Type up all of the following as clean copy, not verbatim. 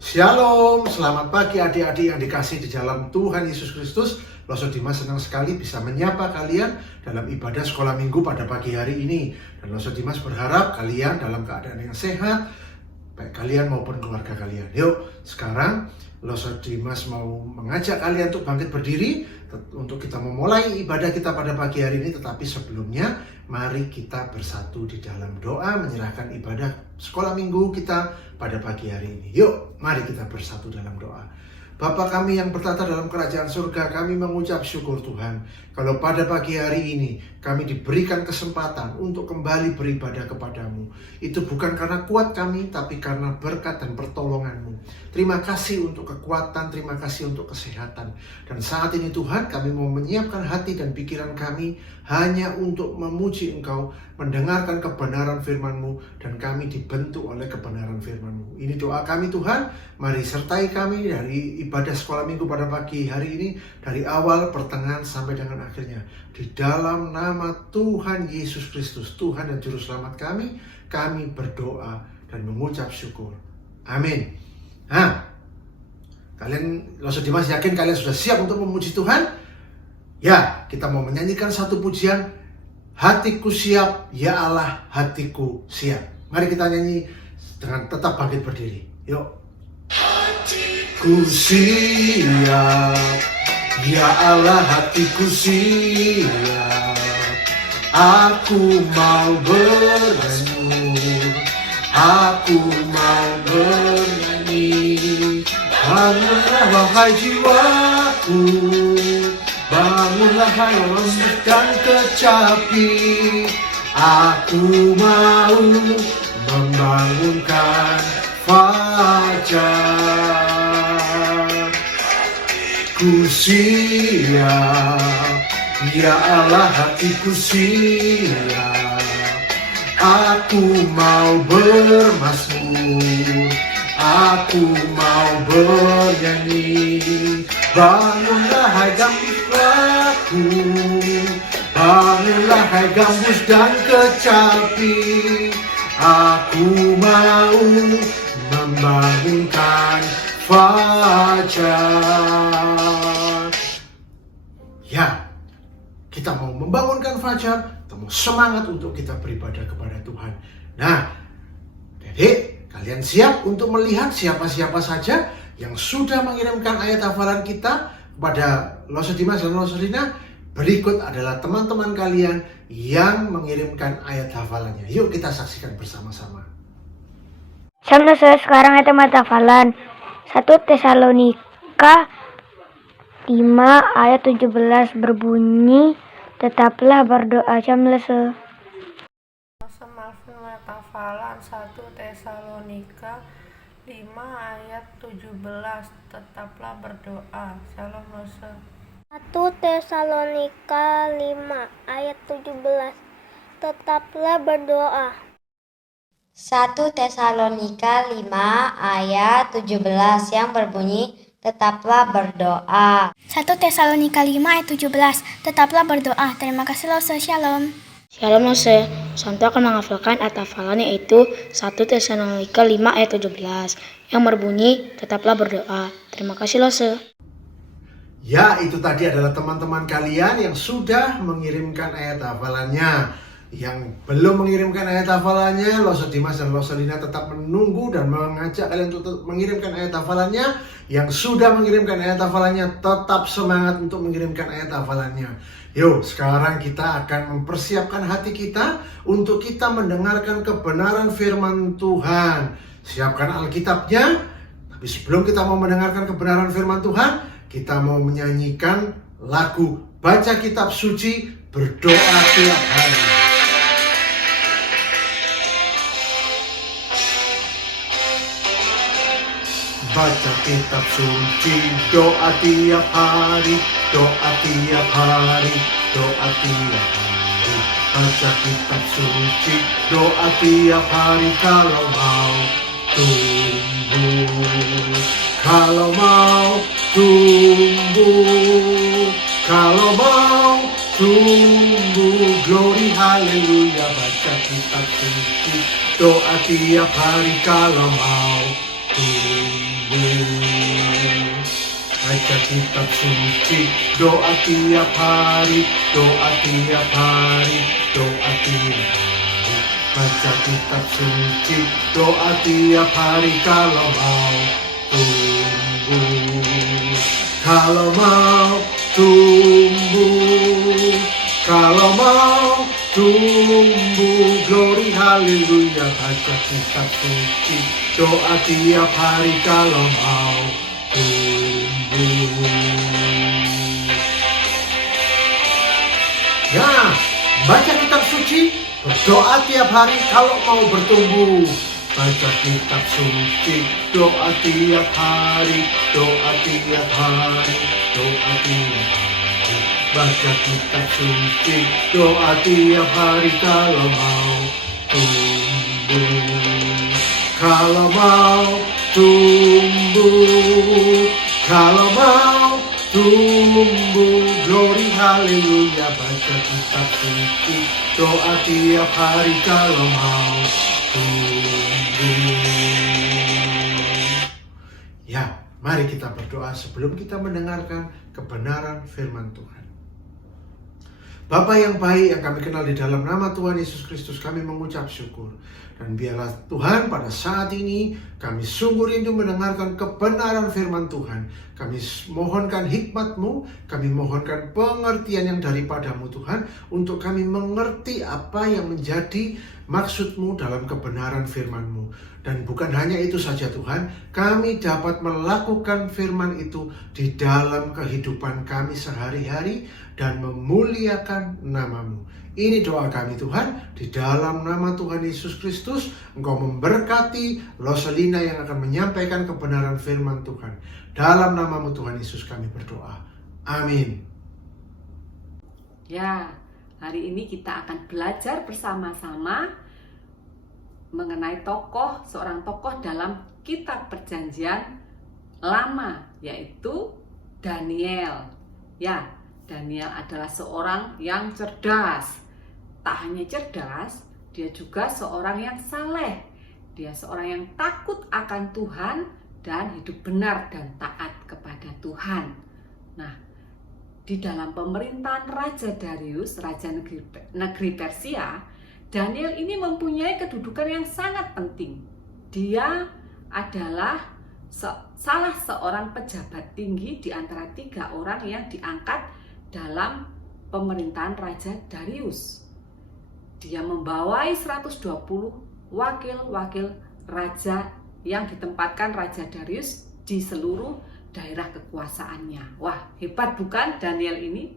Shalom, selamat pagi adik-adik yang dikasih di dalam Tuhan Yesus Kristus. Loso Dimas senang sekali bisa menyapa kalian dalam ibadah sekolah minggu pada pagi hari ini. Dan Loso Dimas berharap kalian dalam keadaan yang sehat, baik kalian maupun keluarga kalian. Yuk, sekarang Loso Dimas mau mengajak kalian untuk bangkit berdiri untuk kita memulai ibadah kita pada pagi hari ini. Tetapi sebelumnya, mari kita bersatu di dalam doa menyerahkan ibadah sekolah minggu kita pada pagi hari ini. Yuk, mari kita bersatu dalam doa. Bapa kami yang bertata dalam kerajaan surga, kami mengucap syukur Tuhan. Kalau pada pagi hari ini kami diberikan kesempatan untuk kembali beribadah kepadamu. Itu bukan karena kuat kami, tapi karena berkat dan pertolonganmu. Terima kasih untuk kekuatan, terima kasih untuk kesehatan. Dan saat ini Tuhan, kami mau menyiapkan hati dan pikiran kami hanya untuk memuji Engkau, mendengarkan kebenaran firman-Mu, dan kami dibentuk oleh kebenaran firman-Mu. Ini doa kami Tuhan, mari sertai kami dari ibadah sekolah minggu pada pagi hari ini, dari awal, pertengahan, sampai dengan akhirnya. Di dalam nama Tuhan Yesus Kristus, Tuhan dan Juru Selamat kami berdoa dan mengucap syukur. Amin. Nah, kalian, Loso Dimas yakin kalian sudah siap untuk memuji Tuhan? Ya, kita mau menyanyikan satu pujian, hatiku siap, ya Allah hatiku siap. Mari kita nyanyi dengan tetap bangkit berdiri. Yuk. Hatiku siap, ya Allah hatiku siap. Aku mau berenung, aku mau bernyanyi. Bangunlah wahai jiwaku, bangunlah hai lembut dan kecapi. Aku mau membangunkan fajar. Ku siap, ya Allah hatiku siap. Aku mau bermazmur, aku mau bernyanyi. Bangunlah hai gambusku, bangunlah hai gambus dan kecapi. Aku mau membangunkan fajar. Ya, kita mau membangunkan fajar, kita mau semangat untuk kita beribadah kepada Tuhan. Nah, Dedek, kalian siap untuk melihat siapa-siapa saja yang sudah mengirimkan ayat hafalan kita kepada Loso Dimas dan Loso Lina? Berikut adalah teman-teman kalian yang mengirimkan ayat hafalannya. Yuk kita saksikan bersama-sama. Sama saya sekarang ayat hafalan 1 Tesalonika 5 ayat 17 berbunyi, tetaplah berdoa. Camlese. Semalfun hafalan 1 Tesalonika 5 ayat 17, tetaplah berdoa. Shalom Lose. 1 Tesalonika 5 ayat 17, tetaplah berdoa. 1 Tesalonika 5 ayat 17 yang berbunyi, tetaplah berdoa. 1 Tesalonika 5 ayat 17, tetaplah berdoa. Terima kasih Lose, shalom. Shalom Lose, Santo akan menghafalkan ayat hafalan yaitu 1 Tesalonika 5 ayat 17 yang berbunyi, tetaplah berdoa. Terima kasih Lose. Ya, itu tadi adalah teman-teman kalian yang sudah mengirimkan ayat hafalannya. Yang belum mengirimkan ayat hafalannya, Loso Dimas dan Loso Lina tetap menunggu dan mengajak kalian untuk mengirimkan ayat hafalannya. Yang sudah mengirimkan ayat hafalannya, tetap semangat untuk mengirimkan ayat hafalannya. Yuk, sekarang kita akan mempersiapkan hati kita untuk kita mendengarkan kebenaran firman Tuhan. Siapkan Alkitabnya. Tapi sebelum kita mau mendengarkan kebenaran firman Tuhan, kita mau menyanyikan lagu Baca Kitab Suci, Berdoa Tiap Hari. Baca kitab suci, doa tiap hari, doa tiap hari, doa tiap hari. Baca kitab suci, doa tiap hari kalau mau tumbuh. Kalau mau tumbuh, kalau mau tumbuh, glory haleluya. Baca kitab suci, doa tiap hari kalau mau tumbuh. kitab suci, doa tiap hari, doa tiap hari, doa tiap hari. Baca kitab suci, doa tiap hari kalau mau tumbuh. Kalau mau tumbuh, kalau mau tumbuh, glory haleluya. Baca kitab suci, doa tiap hari kalau mau tumbuh. Ya, baca kitab suci, berdoa tiap hari kalau mau bertumbuh. Baca kitab suci, doa tiap hari, doa tiap hari, doa tiap hari. Baca kitab suci, doa tiap hari kalau mau tumbuh. Kalau mau tumbuh, kalau mau tumbuh, glory haleluya. Baca kitab suci, doa tiap hari kalau mau tumbuh. Ya, mari kita berdoa sebelum kita mendengarkan kebenaran firman Tuhan. Bapa yang baik yang kami kenal di dalam nama Tuhan Yesus Kristus, kami mengucap syukur. Dan biarlah Tuhan pada saat ini kami sungguh rindu mendengarkan kebenaran firman Tuhan. Kami mohonkan hikmat-Mu, kami mohonkan pengertian yang daripadamu Tuhan, untuk kami mengerti apa yang menjadi maksud-Mu dalam kebenaran firman-Mu. Dan bukan hanya itu saja Tuhan, kami dapat melakukan firman itu di dalam kehidupan kami sehari-hari dan memuliakan nama-Mu. Ini doa kami Tuhan, di dalam nama Tuhan Yesus Kristus. Engkau memberkati Roselina yang akan menyampaikan kebenaran firman Tuhan. Dalam nama-Mu Tuhan Yesus kami berdoa. Amin. Ya, hari ini kita akan belajar bersama-sama mengenai seorang tokoh dalam kitab perjanjian lama, yaitu Daniel. Ya, Daniel adalah seorang yang cerdas. Tak hanya cerdas, dia juga seorang yang saleh. Dia seorang yang takut akan Tuhan dan hidup benar dan taat kepada Tuhan. Nah, di dalam pemerintahan Raja Darius, Raja negeri Persia, Daniel ini mempunyai kedudukan yang sangat penting. Dia adalah salah seorang pejabat tinggi di antara 3 orang yang diangkat dalam pemerintahan Raja Darius. Dia membawai 120 wakil-wakil raja yang ditempatkan Raja Darius di seluruh daerah kekuasaannya. Wah, hebat bukan Daniel ini?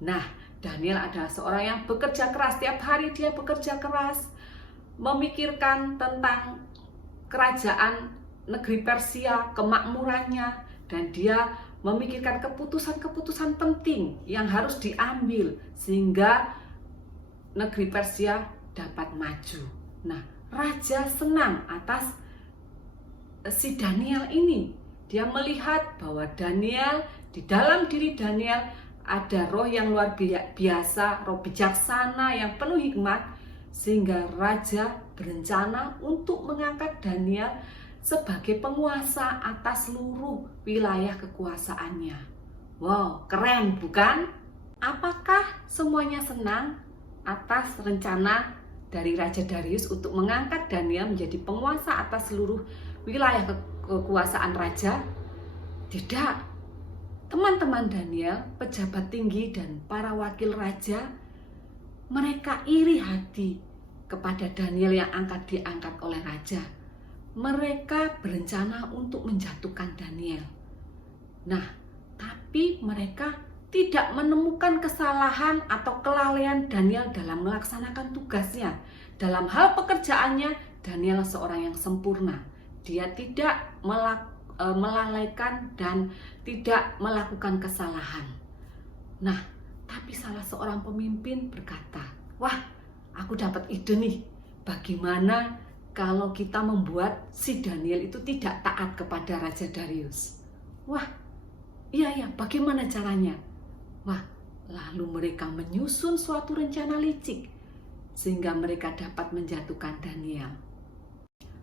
Nah, Daniel adalah seorang yang bekerja keras. Tiap hari dia bekerja keras, memikirkan tentang kerajaan negeri Persia, kemakmurannya, dan dia memikirkan keputusan-keputusan penting yang harus diambil sehingga negeri Persia dapat maju. Nah, raja senang atas si Daniel ini. Dia melihat bahwa di dalam diri Daniel ada roh yang luar biasa, roh bijaksana yang penuh hikmat, sehingga raja berencana untuk mengangkat Daniel sebagai penguasa atas seluruh wilayah kekuasaannya. Wow, keren bukan? Apakah semuanya senang atas rencana dari Raja Darius untuk mengangkat Daniel menjadi penguasa atas seluruh wilayah kekuasaan raja? Tidak. Teman-teman Daniel, pejabat tinggi dan para wakil raja, mereka iri hati kepada Daniel yang diangkat oleh raja. Mereka berencana untuk menjatuhkan Daniel. Nah, tapi mereka tidak menemukan kesalahan atau kelalaian Daniel dalam melaksanakan tugasnya. Dalam hal pekerjaannya, Daniel seorang yang sempurna. Dia tidak melalaikan dan tidak melakukan kesalahan. Nah, tapi salah seorang pemimpin berkata, wah, aku dapat ide nih, bagaimana kalau kita membuat si Daniel itu tidak taat kepada Raja Darius. Wah, iya, bagaimana caranya? Wah, lalu mereka menyusun suatu rencana licik sehingga mereka dapat menjatuhkan Daniel.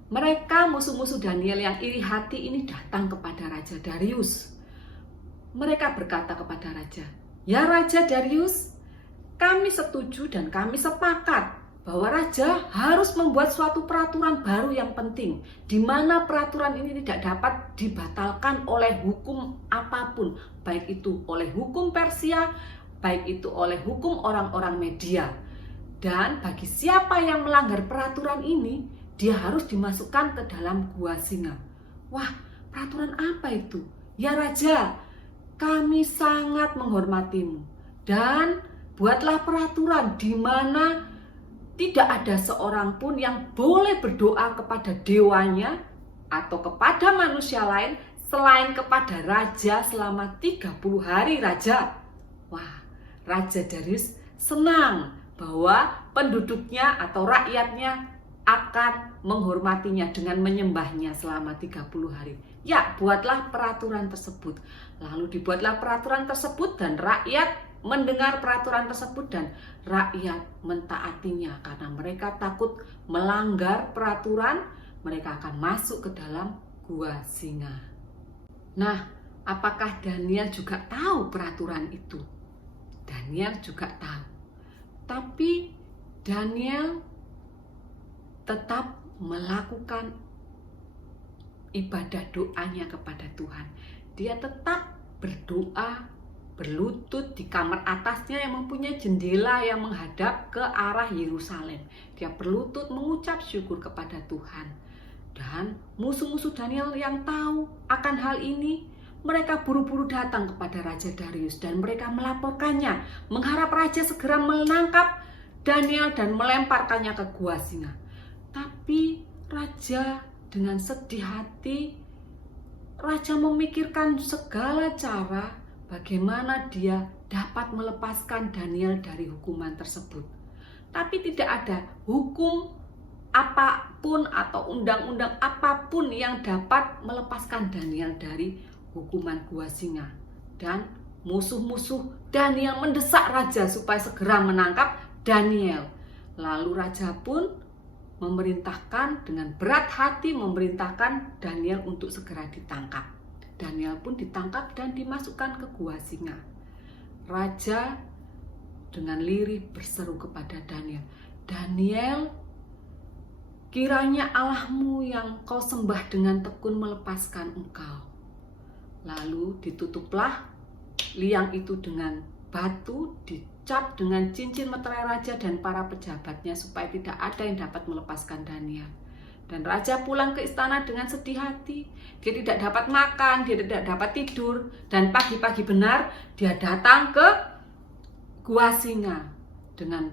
Mereka, musuh-musuh Daniel yang iri hati ini, datang kepada Raja Darius. mereka berkata kepada raja, "Ya Raja Darius, kami setuju dan kami sepakat bahwa raja harus membuat suatu peraturan baru yang penting, di mana peraturan ini tidak dapat dibatalkan oleh hukum apapun, baik itu oleh hukum Persia, baik itu oleh hukum orang-orang Media. Dan bagi siapa yang melanggar peraturan ini, dia harus dimasukkan ke dalam gua singa." Wah, peraturan apa itu? "Ya Raja, kami sangat menghormatimu, dan buatlah peraturan di mana tidak ada seorang pun yang boleh berdoa kepada dewanya atau kepada manusia lain selain kepada raja selama 30 hari, Raja." Wah, Raja Darius senang bahwa penduduknya atau rakyatnya akan menghormatinya dengan menyembahnya selama 30 hari. Ya, buatlah peraturan tersebut. Lalu dibuatlah peraturan tersebut dan rakyat mendengar peraturan tersebut dan rakyat mentaatinya karena mereka takut melanggar peraturan, mereka akan masuk ke dalam gua singa. Nah, apakah Daniel juga tahu peraturan itu? Daniel juga tahu. Tapi Daniel tetap melakukan ibadah doanya kepada Tuhan. Dia tetap berdoa, berlutut di kamar atasnya yang mempunyai jendela yang menghadap ke arah Yerusalem. Dia berlutut mengucap syukur kepada Tuhan. Dan musuh-musuh Daniel yang tahu akan hal ini, mereka buru-buru datang kepada Raja Darius dan mereka melaporkannya, mengharap raja segera menangkap Daniel dan melemparkannya ke gua singa. Tapi raja dengan sedih hati, raja memikirkan segala cara bagaimana dia dapat melepaskan Daniel dari hukuman tersebut. Tapi tidak ada hukum apapun atau undang-undang apapun yang dapat melepaskan Daniel dari hukuman gua singa. Dan musuh-musuh Daniel mendesak raja supaya segera menangkap Daniel. Lalu raja pun memerintahkan dengan berat hati memerintahkan Daniel untuk segera ditangkap. Daniel pun ditangkap dan dimasukkan ke gua singa. Raja dengan lirih berseru kepada Daniel, "Daniel, kiranya Allahmu yang kau sembah dengan tekun melepaskan engkau." Lalu ditutuplah liang itu dengan batu, dicap dengan cincin meterai raja dan para pejabatnya supaya tidak ada yang dapat melepaskan Daniel. Dan raja pulang ke istana dengan sedih hati. Dia tidak dapat makan, dia tidak dapat tidur. Dan pagi-pagi benar dia datang ke gua singa. Dengan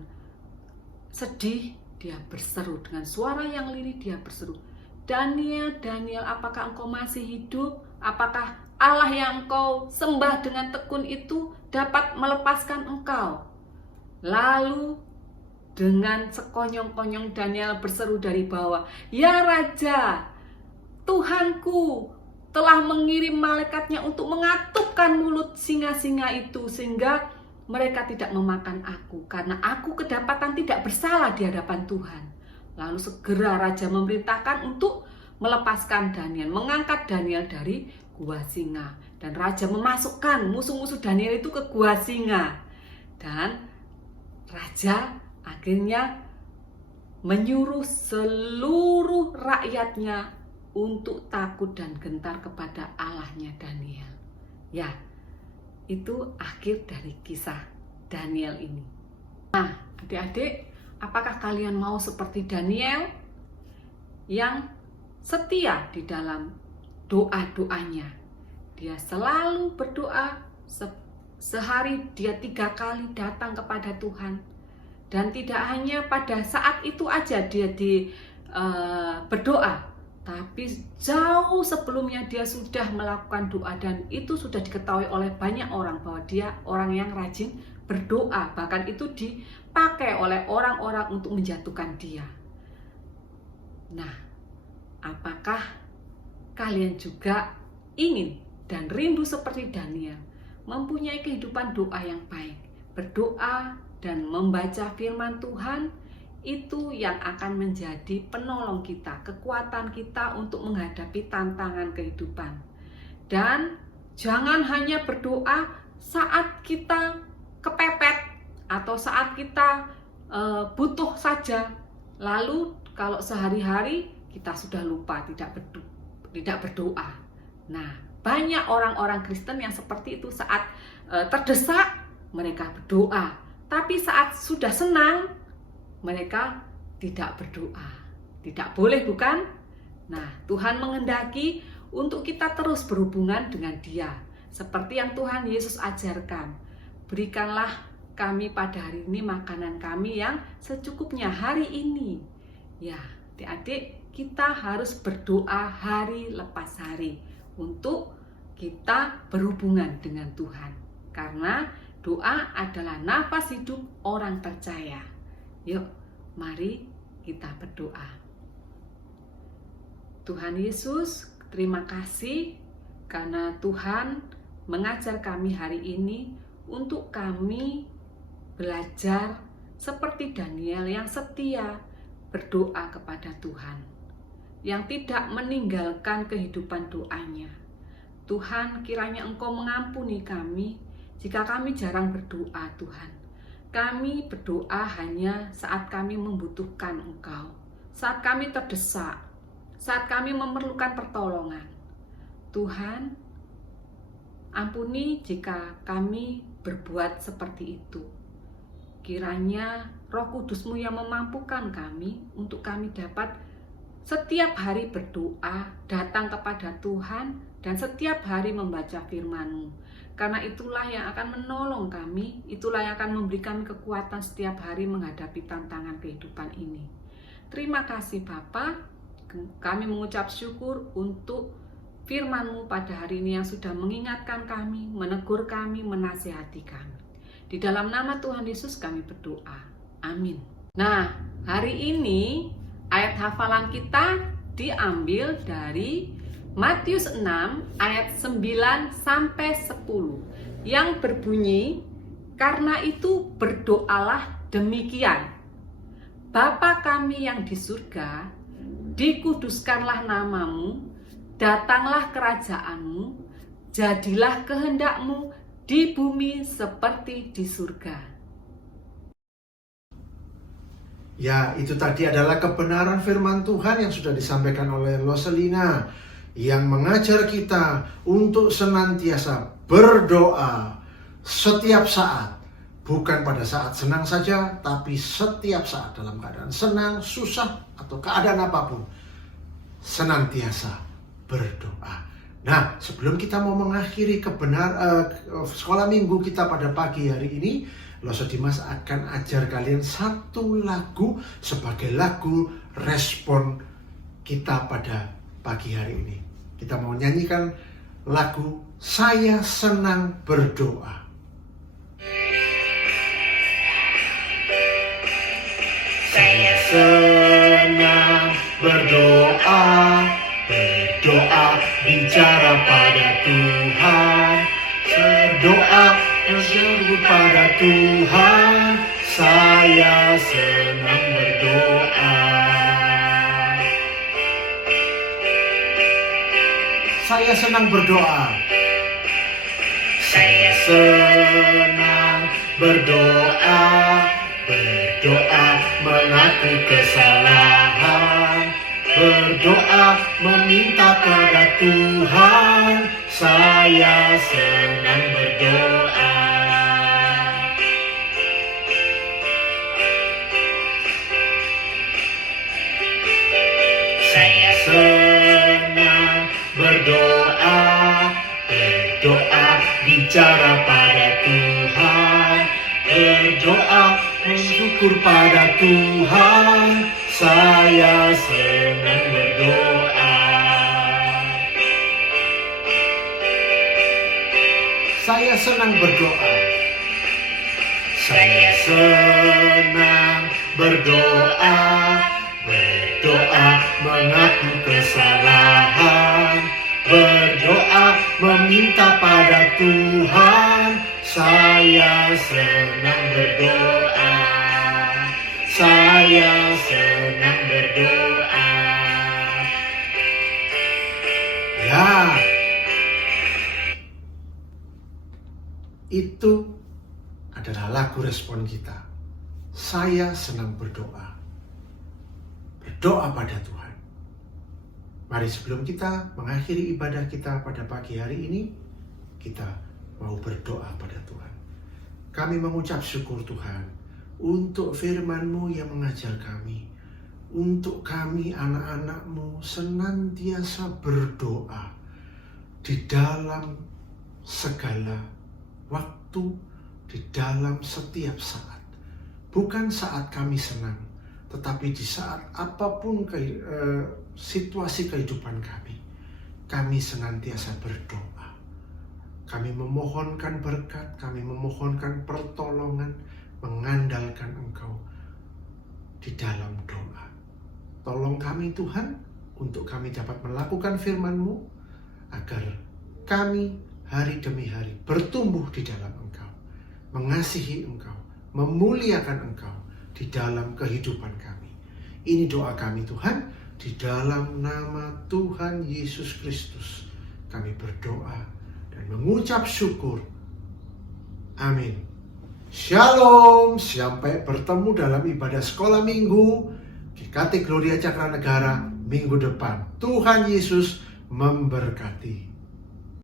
sedih dia berseru, dengan suara yang lirih dia berseru, "Daniel, Daniel, apakah engkau masih hidup? Apakah Allah yang engkau sembah dengan tekun itu dapat melepaskan engkau?" Lalu dengan sekonyong-konyong Daniel berseru dari bawah, "Ya Raja, Tuhanku telah mengirim malaikatnya untuk mengatupkan mulut singa-singa itu sehingga mereka tidak memakan aku karena aku kedapatan tidak bersalah di hadapan Tuhan." Lalu segera raja memerintahkan untuk melepaskan Daniel, mengangkat Daniel dari gua singa. Dan raja memasukkan musuh-musuh Daniel itu ke gua singa. Dan raja akhirnya menyuruh seluruh rakyatnya untuk takut dan gentar kepada Allahnya Daniel. Ya, itu akhir dari kisah Daniel ini. Nah, adik-adik, apakah kalian mau seperti Daniel yang setia di dalam doa-doanya? Dia selalu berdoa, sehari dia 3 kali datang kepada Tuhan. Dan tidak hanya pada saat itu aja dia berdoa, tapi jauh sebelumnya dia sudah melakukan doa dan itu sudah diketahui oleh banyak orang bahwa dia orang yang rajin berdoa. Bahkan itu dipakai oleh orang-orang untuk menjatuhkan dia. Nah, apakah kalian juga ingin dan rindu seperti Daniel, mempunyai kehidupan doa yang baik, berdoa dan membaca firman Tuhan? Itu yang akan menjadi penolong kita, kekuatan kita untuk menghadapi tantangan kehidupan. Dan Jangan hanya berdoa saat kita kepepet atau saat kita butuh saja. Lalu kalau sehari-hari kita sudah lupa tidak berdoa. Nah, banyak orang-orang Kristen yang seperti itu. Saat terdesak mereka berdoa, tapi saat sudah senang mereka tidak berdoa. Tidak boleh, bukan? Nah, Tuhan menghendaki untuk kita terus berhubungan dengan Dia, seperti yang Tuhan Yesus ajarkan. Berikanlah kami pada hari ini makanan kami yang secukupnya hari ini. Ya, adik-adik, kita harus berdoa hari lepas hari untuk kita berhubungan dengan Tuhan. Karena doa adalah nafas hidup orang percaya. Yuk, mari kita berdoa. Tuhan Yesus, terima kasih karena Tuhan mengajar kami hari ini untuk kami belajar seperti Daniel yang setia berdoa kepada Tuhan, yang tidak meninggalkan kehidupan doanya. Tuhan, kiranya Engkau mengampuni kami jika kami jarang berdoa, Tuhan. Kami berdoa hanya saat kami membutuhkan Engkau, saat kami terdesak, saat kami memerlukan pertolongan. Tuhan, ampuni jika kami berbuat seperti itu. Kiranya Roh Kudus-Mu yang memampukan kami untuk kami dapat setiap hari berdoa, datang kepada Tuhan, dan setiap hari membaca firman-Mu. Karena itulah yang akan menolong kami, itulah yang akan memberi kami kekuatan setiap hari menghadapi tantangan kehidupan ini. Terima kasih Bapa, kami mengucap syukur untuk firman-Mu pada hari ini yang sudah mengingatkan kami, menegur kami, menasihati kami. Di dalam nama Tuhan Yesus kami berdoa. Amin. Nah, hari ini ayat hafalan kita diambil dari Matius 6 ayat 9 sampai 10 yang berbunyi, karena itu berdoalah demikian. Bapa kami yang di surga, dikuduskanlah namamu, datanglah kerajaan-Mu, jadilah kehendak-Mu di bumi seperti di surga. Ya, itu tadi adalah kebenaran firman Tuhan yang sudah disampaikan oleh Roselina, yang mengajar kita untuk senantiasa berdoa setiap saat. Bukan pada saat senang saja, tapi setiap saat dalam keadaan senang, susah, atau keadaan apapun. Senantiasa berdoa. Nah, sebelum kita mau mengakhiri sekolah minggu kita pada pagi hari ini, Loso Dimas akan ajar kalian satu lagu sebagai lagu respon kita pada pagi hari ini. Kita mau nyanyikan lagu Saya Senang Berdoa. Saya senang berdoa, berdoa bicara pada Tuhan, berdoa berseru pada Tuhan. Saya senang berdoa. Saya senang berdoa. Saya senang berdoa, berdoa mengaku kesalahan, berdoa meminta pada Tuhan. Saya senang berdoa. Saya senang berdoa, berdoa bicara pada Tuhan, berdoa bersyukur pada Tuhan. Saya senang berdoa. Saya senang berdoa. Saya senang berdoa, berdoa mengaku kesalahan, berdoa meminta pada Tuhan. Saya senang berdoa. Saya senang berdoa. Ya, Itu adalah lagu respon kita. Saya senang berdoa. Berdoa pada Tuhan. Mari sebelum kita mengakhiri ibadah kita pada pagi hari ini, kita mau berdoa pada Tuhan. Kami mengucap syukur Tuhan untuk firman-Mu yang mengajar kami. Untuk kami anak-anak-Mu senantiasa berdoa di dalam segala waktu, di dalam setiap saat. Bukan saat kami senang, tetapi di saat apapun situasi kehidupan kami senantiasa berdoa. Kami memohonkan berkat, kami memohonkan pertolongan, mengandalkan Engkau di dalam doa. Tolong kami Tuhan, untuk kami dapat melakukan firman-Mu, agar kami hari demi hari bertumbuh di dalam Engkau, mengasihi Engkau, memuliakan Engkau di dalam kehidupan kami. Ini doa kami Tuhan, di dalam nama Tuhan Yesus Kristus kami berdoa dan mengucap syukur. Amin. Shalom, sampai bertemu dalam ibadah sekolah minggu GKT Gloria Cakra Negara minggu depan. Tuhan Yesus memberkati.